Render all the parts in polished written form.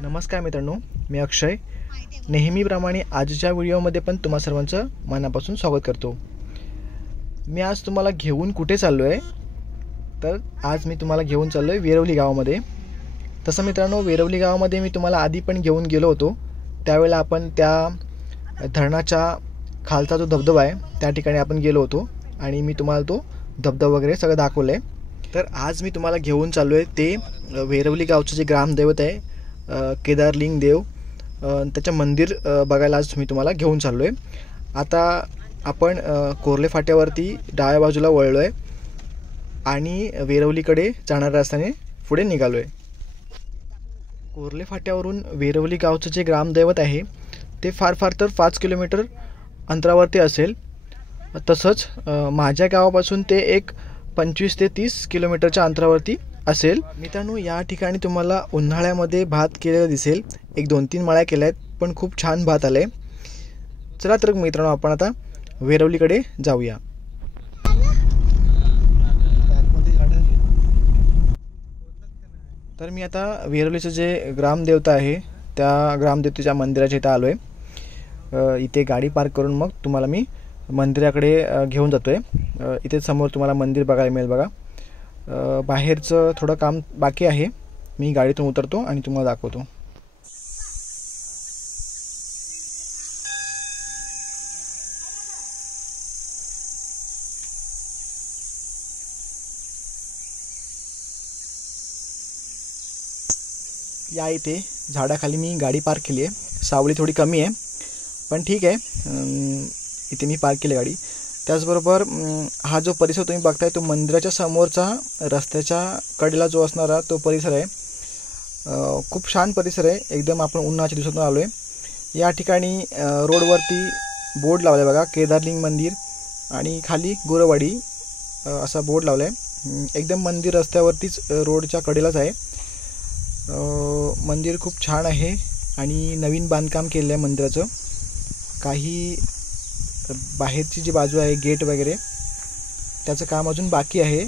नमस्कार मित्रांनो, मी अक्षय. नेहमीप्रमाणे आजच्या व्हिडिओमध्ये पण तुम्हा सर्वांचं मनापासून स्वागत करतो. मी आज तुम्हाला घेऊन कुठे चाललो आहे, तर आज मी तुम्हाला घेऊन चाललो आहे वेरवली गावामध्ये. तसं मित्रांनो, वेरवली गावामध्ये मी तुम्हाला आधी पण घेऊन गेलो होतो. त्यावेळेला आपण त्या धरणाच्या खालचा जो धबधबा आहे त्या ठिकाणी आपण गेलो होतो आणि मी तुम्हाला तो धबधबा वगैरे सगळं दाखवलं आहे. तर आज मी तुम्हाला घेऊन चाललो आहे ते वेरवली गावचं जे ग्रामदैवत आहे केदारलिंग देव, त्याचं मंदिर बघायला आज मी तुम्हाला घेऊन चाललो आहे. आता आपण कोर्ले फाट्यावरती डाव्या बाजूला वळलो आहे आणि वेरवलीकडे जाणाऱ्या रस्त्याने पुढे निघालो आहे. कोर्ले फाट्यावरून वेरवली गावचं जे ग्रामदैवत आहे ते फार तर 5 किलोमीटर अंतरावरती असेल. तसंच माझ्या गावापासून ते एक 25 ते 30 किलोमीटरच्या अंतरावरती असेल. मित्रांनो, या ठिकाणी तुम्हाला उन्हाळ्यामध्ये भात केलेला दिसेल. 1-2-3 मळ्या केल्या आहेत, पण खूप छान भात आले. चला तर मित्रांनो, आपण आता वेरवलीकडे जाऊया. तर मी आता वेरवलीचं जे ग्रामदेवता आहे त्या ग्रामदेवतेच्या मंदिराच्या इथं आलो आहे. इथे गाडी पार्क करून मग तुम्हाला मी मंदिराकडे घेऊन जातो आहे. इथे समोर तुम्हाला मंदिर बघायला मिळेल बघा. बाहेरचं थोडं काम बाकी आहे. मी गाडीतून उतरतो आणि तुम्हाला दाखवतो. या इथे झाडाखाली मी गाडी पार्क केली आहे. सावली थोडी कमी आहे पण ठीक आहे, इथे मी पार्क केली गाडी. त्याचबरोबर हा जो परिसर तुम्ही बघताय तो मंदिराच्या समोरचा रस्त्याच्या कडेला जो असणारा तो परिसर आहे. खूप छान परिसर आहे एकदम. आपण उन्हाळ्याच्या दिवसातून आलो आहे. या ठिकाणी रोडवरती बोर्ड लावला आहे बघा, केदारलिंग मंदिर आणि खाली गुरवाडी असा बोर्ड लावला आहे. एकदम मंदिर रस्त्यावरतीच रोडच्या कडेलाच आहे. मंदिर खूप छान आहे आणि नवीन बांधकाम केलेलं आहे मंदिराचं. काही बाहेरची जी बाजू आहे गेट वगैरे त्याचं काम अजून बाकी आहे.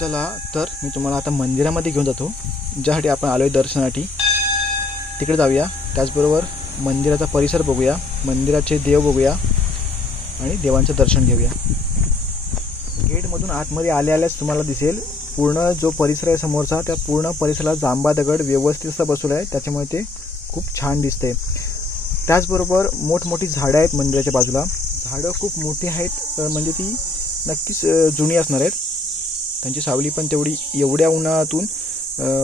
चला तर मी तुम्हाला आता मंदिरामध्ये घेऊन जातो, ज्यासाठी आपण आलो आहे दर्शनासाठी. तिकडे जाऊया. त्याचबरोबर मंदिराचा परिसर बघूया, मंदिराचे देव बघूया आणि देवांचं दर्शन घेऊया. गेटमधून आतमध्ये आल्याच तुम्हाला दिसेल पूर्ण जो परिसर आहे समोरचा, त्या पूर्ण परिसराला जांबा दगड व्यवस्थित असं बसवलं आहे, त्याच्यामुळे ते खूप छान दिसते. त्याचबरोबर मोठमोठी झाडं आहेत मंदिराच्या बाजूला. झाडं खूप मोठी आहेत, म्हणजे ती नक्कीच जुनी असणार आहेत. त्यांची सावली पण तेवढी, एवढ्या उन्हातून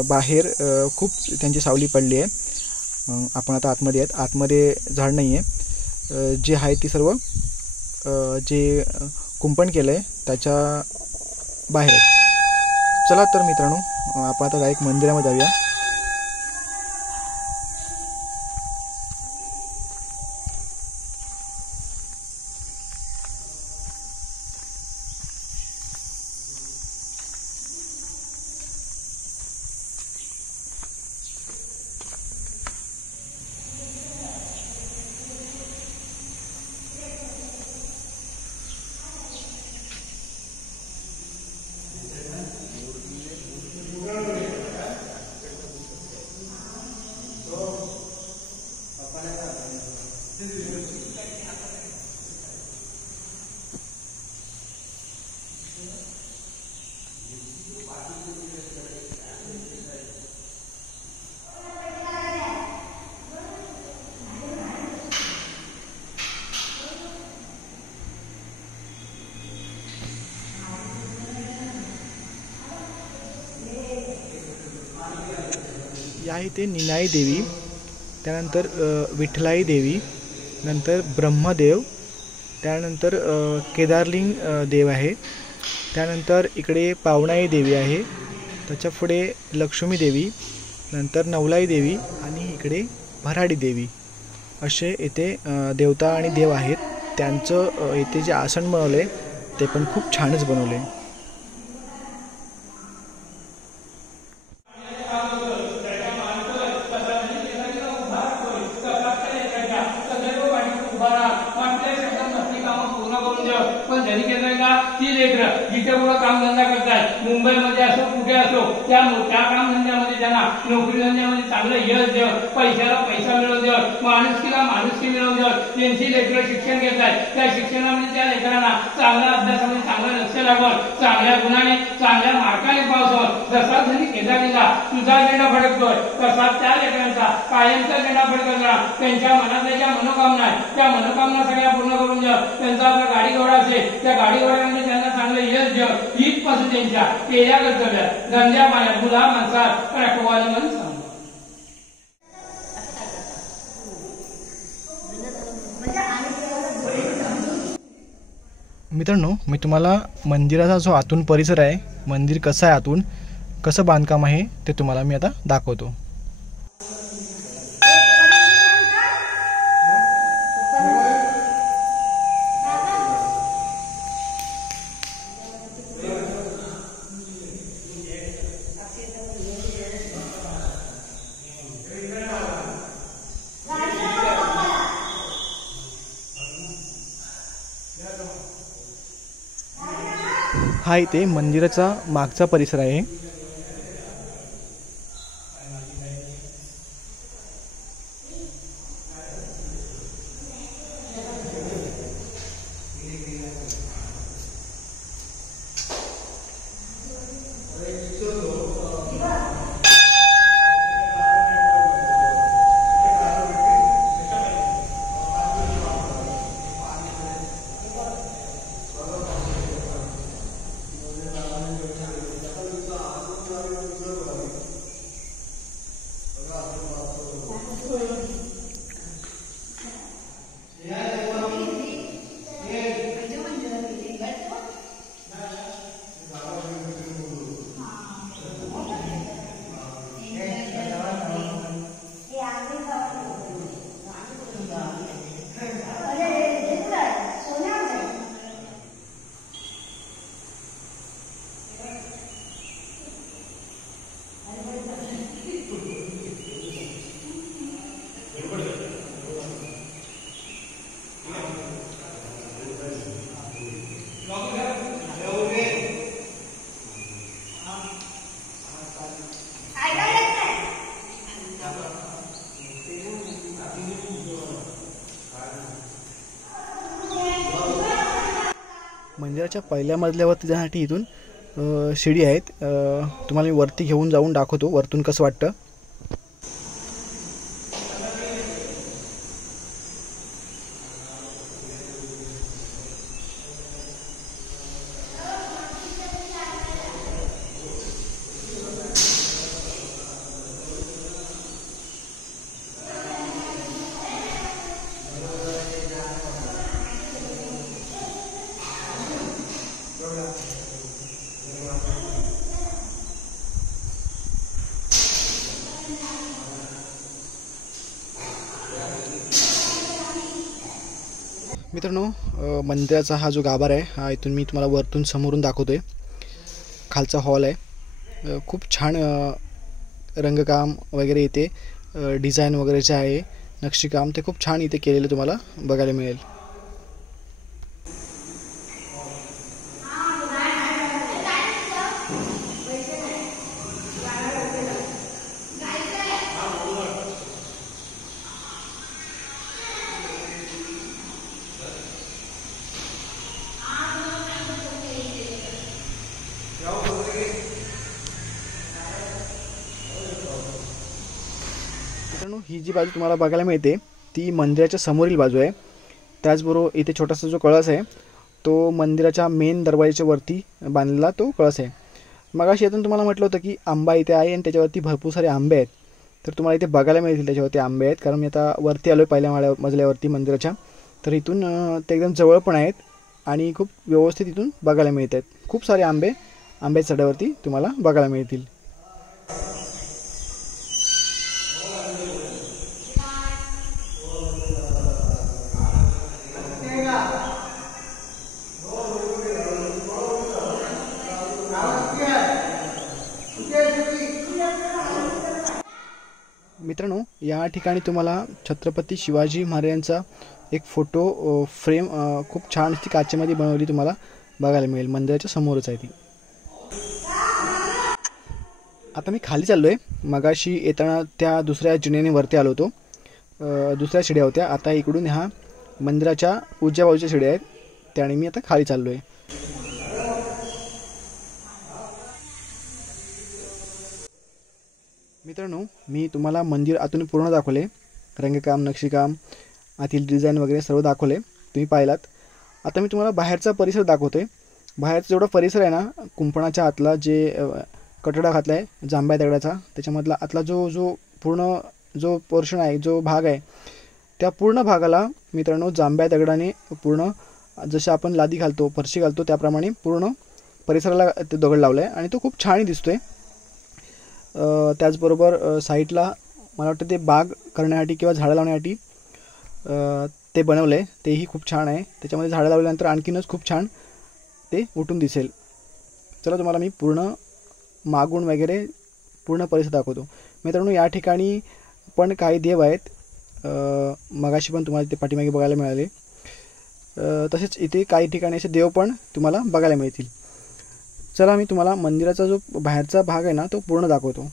बाहेर खूप त्यांची सावली पडली आहे. आपण आता आतमध्ये आहेत. आतमध्ये झाड नाही आहे. जे आहे ती सर्व जे कुंपण केलं आहे त्याच्या बाहेर आहे. चला तर मित्रांनो, आपण आता डायरेक्ट मंदिरामध्ये जाऊया. या इथे निनाई देवी, त्यानंतर विठ्ठलाई देवी, नंतर ब्रह्मदेव, त्यानंतर केदारलिंग देव आहे, त्यानंतर इकडे पावणाई देवी आहे, त्याच्या पुढे लक्ष्मी देवी, नंतर नवलाई देवी आणि इकडे भराडी देवी, असे इथे देवता आणि देव आहेत. त्यांचं इथे जे आसन बनवले ते पण खूप छानच बनवले. पण घरी केलं का ती लेकरं जिथे पुढे कामधंदा करतात, मुंबईमध्ये असो कुठे असो, त्या काम धंद्यामध्ये त्यांना नोकरी धंद्यामध्ये चांगलं यश देव, पैशाला पैसा मिळवून देव, माणुसकीला माणुसकी मिळवून देव. त्यांची लेकरं शिक्षण घेत आहेत, त्या शिक्षणामध्ये त्या लेकरांना चांगल्या अभ्यासामध्ये चांगलं लक्ष लागवं, चांगल्या गुणाने चांगल्या मार्काने पावसावं. जसा धनी केदारीला तुझा झेंडा फडकतोय तसा त्या लेकरांचा कायमचा झेंडा फडकवला. त्यांच्या मनातल्या ज्या मनोकामना आहेत त्या मनोकामना सगळ्या पूर्ण करून द्या. त्यांचा आपला गाडी घोडा असेल त्या गाडी घोड्यामध्ये त्यांना चांगलं यश द्या. हीच पासून त्यांच्या केल्या कर्तव्यात धंद्या पाण्यात मुला माणसात रखवाली मन सांग. मित्रांनो, मी तुम्हाला मंदिराचा जो आतून परिसर आहे, मंदिर कसं आहे, आतून कसं बांधकाम आहे ते तुम्हाला मी आता दाखवतो. हा इथे मंदिराचा मागचा परिसर आहे. मंदिराच्या पहिल्या मजल्यावरती जाण्यासाठी इथून शिडी आहेत. तुम्हाला मी वरती घेऊन जाऊन दाखवतो वरतून कसं वाटतं. मित्रांनो, मंदिराचा हा जो गाभारा आहे हा इथून मी तुम्हाला वरतून समोरून दाखवतोय. खालचा हॉल आहे. खूप छान रंगकाम वगैरे इथे डिझाईन वगैरे जे आहे नक्षीकाम ते खूप छान इथे केलेलं तुम्हाला बघायला मिळेल. ही जी बाजू तुम्हाला बघायला मिळते ती मंदिराच्या समोरील बाजू आहे. त्याचबरोबर इथे छोटासा जो कळस आहे तो मंदिराच्या मेन दरवाजाच्या वरती बांधलेला तो कळस आहे. मगाशी यातून तुम्हाला म्हटलं होतं की आंबा इथे आहे आणि त्याच्यावरती भरपूर सारे आंबे आहेत. तर तुम्हाला इथे बघायला मिळतील त्याच्यावरती आंबे आहेत, कारण मी आता वरती आलो आहे पहिल्या मजल्यावरती मंदिराच्या. तर इथून ते एकदम जवळ पण आहेत आणि खूप व्यवस्थित इथून बघायला मिळत आहेत. खूप सारे आंबे चढावरती तुम्हाला बघायला मिळतील. मित्रांनो, या ठिकाणी तुम्हाला छत्रपती शिवाजी महाराजांचा एक फोटो फ्रेम खूप छान ती काचेमध्ये बनवली तुम्हाला बघायला मिळेल. मंदिराच्या समोरच आहे ती. आता मी खाली चाललो आहे. मगाशी येताना त्या दुसऱ्या जिन्याने वरती आलो होतो. दुसऱ्या शिड्या होत्या. आता इकडून ह्या मंदिराच्या उजव्या बाजूच्या शिड्या आहेत, त्याने मी आता खाली चाललो आहे. मित्रांनो, मी तुम्हाला मंदिर आतून पूर्ण दाखवले. रंगकाम, नक्षीकाम, आतील डिझाईन वगैरे सर्व दाखवले, तुम्ही पाहिलात. आता मी तुम्हाला बाहेरचा परिसर दाखवतो आहे. बाहेरचा जेवढा परिसर आहे ना, कुंपणाच्या आतला जे कटडा घातला आहे जांभ्या दगडाचा, त्याच्यामधला आतला जो पूर्ण जो पोर्शन आहे, जो भाग आहे, त्या पूर्ण भागाला मित्रांनो जांभ्या दगडाने पूर्ण जसं आपण लादी घालतो, फरशी घालतो, त्याप्रमाणे पूर्ण परिसराला ते दगड लावला आहे आणि तो खूप छान दिसतो आहे. त्याचबरोबर साईडला मला वाटतं ते बाग करण्यासाठी किंवा झाडं लावण्यासाठी ते बनवलं आहे, तेही खूप छान आहे. त्याच्यामध्ये झाडं लावल्यानंतर आणखीनच खूप छान ते उठून दिसेल. चला तुम्हाला मी पूर्ण मागून वगैरे पूर्ण परिसर दाखवतो. मित्रांनो, या ठिकाणी पण काही देव आहेत. मगाशी पण तुम्हाला ते पाठीमागे बघायला मिळाले. तसेच इथे काही ठिकाणी असे देव पण तुम्हाला बघायला मिळतील. चला मी तुम्हाला मंदिराचा जो बाहेरचा भाग आहे ना, तो पूर्ण दाखवतो.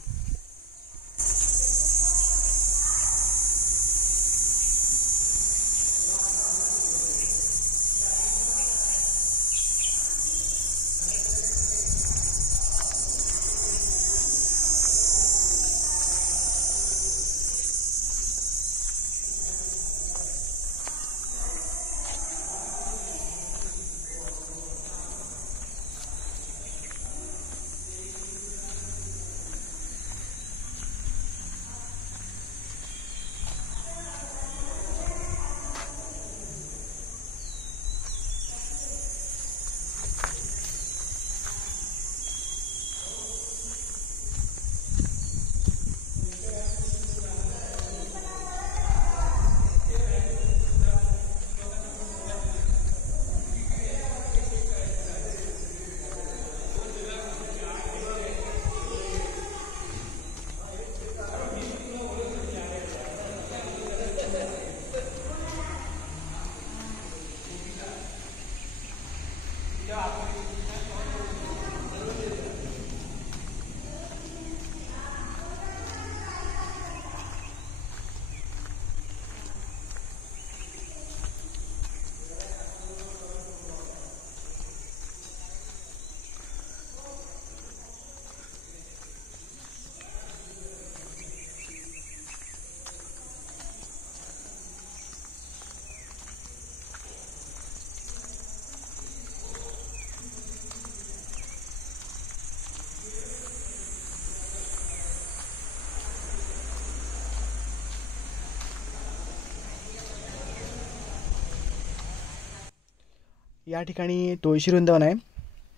या ठिकाणी तुळशी वृंदावन आहे.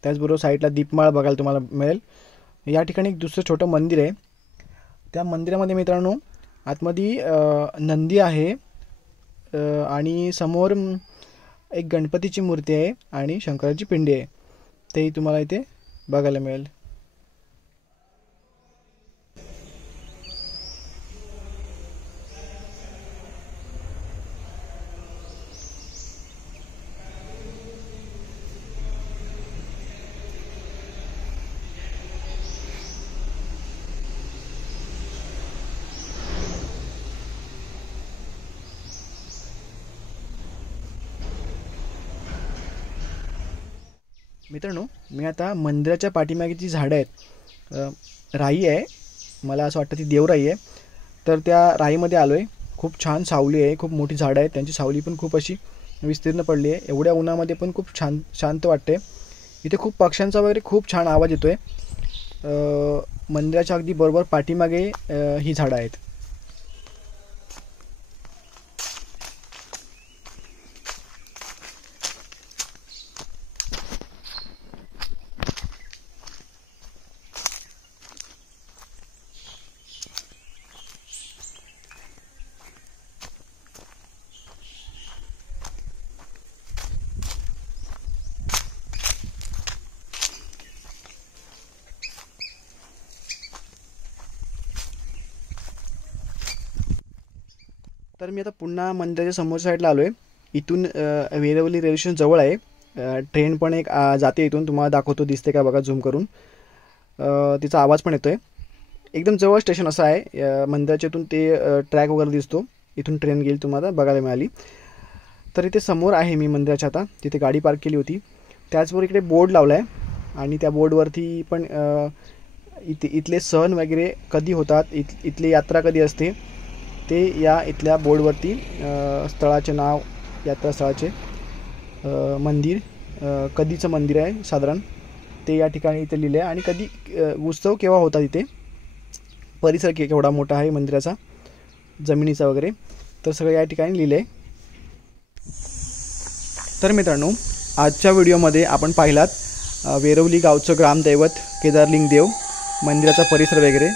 त्याचबरोबर साईडला दीपमाळ बघायला तुम्हाला मिळेल. या ठिकाणी एक दुसरं छोटं मंदिर आहे. त्या मंदिरामध्ये मित्रांनो आतमध्ये नंदी आहे आणि समोर एक गणपतीची मूर्ती आहे आणि शंकराची पिंडी आहे. तेही तुम्हाला इथे बघायला मिळेल. मित्रांनो, मी आता मंदिराच्या पाठीमागे जी झाडं आहेत, राई आहे, मला असं वाटतं ती देवराई आहे, तर त्या राईमध्ये आलो आहे. खूप छान सावली आहे, खूप मोठी झाडं आहेत, त्यांची सावली पण खूप अशी विस्तीर्ण पडली आहे. एवढ्या उन्हामध्ये पण खूप छान शांत वाटते. इथे खूप पक्ष्यांचा वगैरे खूप छान आवाज येतो आहे. मंदिराच्या अगदी बरोबर पाठीमागे ही झाडं आहेत. तर मी आता पुन्हा मंदिराच्या समोरच्या साईडला आलो आहे. इथून वेरवली रेल्वे स्टेशन जवळ आहे. ट्रेन पण एक जाते इथून, तुम्हाला दाखवतो, दिसते का बघा झूम करून. तिचा आवाज पण येतो आहे. एकदम जवळ स्टेशन असं आहे मंदिराच्या इथून ते ट्रॅक वगैरे दिसतो, इथून ट्रेन गेली तुम्हाला बघायला मिळाली. तर इथे समोर आहे मी मंदिराच्या, आता तिथे गाडी पार्क केली होती. त्याचबरोबर इकडे बोर्ड लावला आहे आणि त्या बोर्डवरती पण इथले सण वगैरे कधी होतात, इथली यात्रा कधी असते ते या इथल्या बोर्डवरती स्थळाचे नाव, यात्रास्थळाचे मंदिर, कधीचं मंदिर आहे साधारण ते या ठिकाणी इथे लिहिले आहे आणि कधी उत्सव केव्हा होतात, इथे परिसर केवढा मोठा आहे मंदिराचा, जमिनीचा वगैरे, तर सगळं या ठिकाणी लिहिले आहे. तर मित्रांनो, आजच्या व्हिडिओमध्ये आपण पाहिलात वेरवली गावचं ग्रामदैवत केदारलिंग देव मंदिराचा परिसर वगैरे.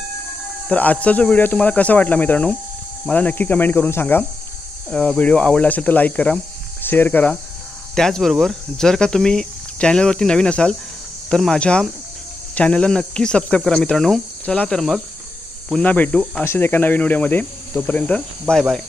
तर आजचा जो व्हिडिओ तुम्हाला कसा वाटला मित्रांनो, मला नक्की कमेंट करून सांगा. व्हिडिओ आवडला असेल तर लाईक करा, शेअर करा. त्याचबरोबर जर का तुम्ही चॅनलवरती नवीन असाल तर माझ्या चॅनलला नक्की सबस्क्राईब करा मित्रांनो. चला तर मग पुन्हा भेटू असेच एका नवीन व्हिडिओमध्ये. तोपर्यंत बाय बाय.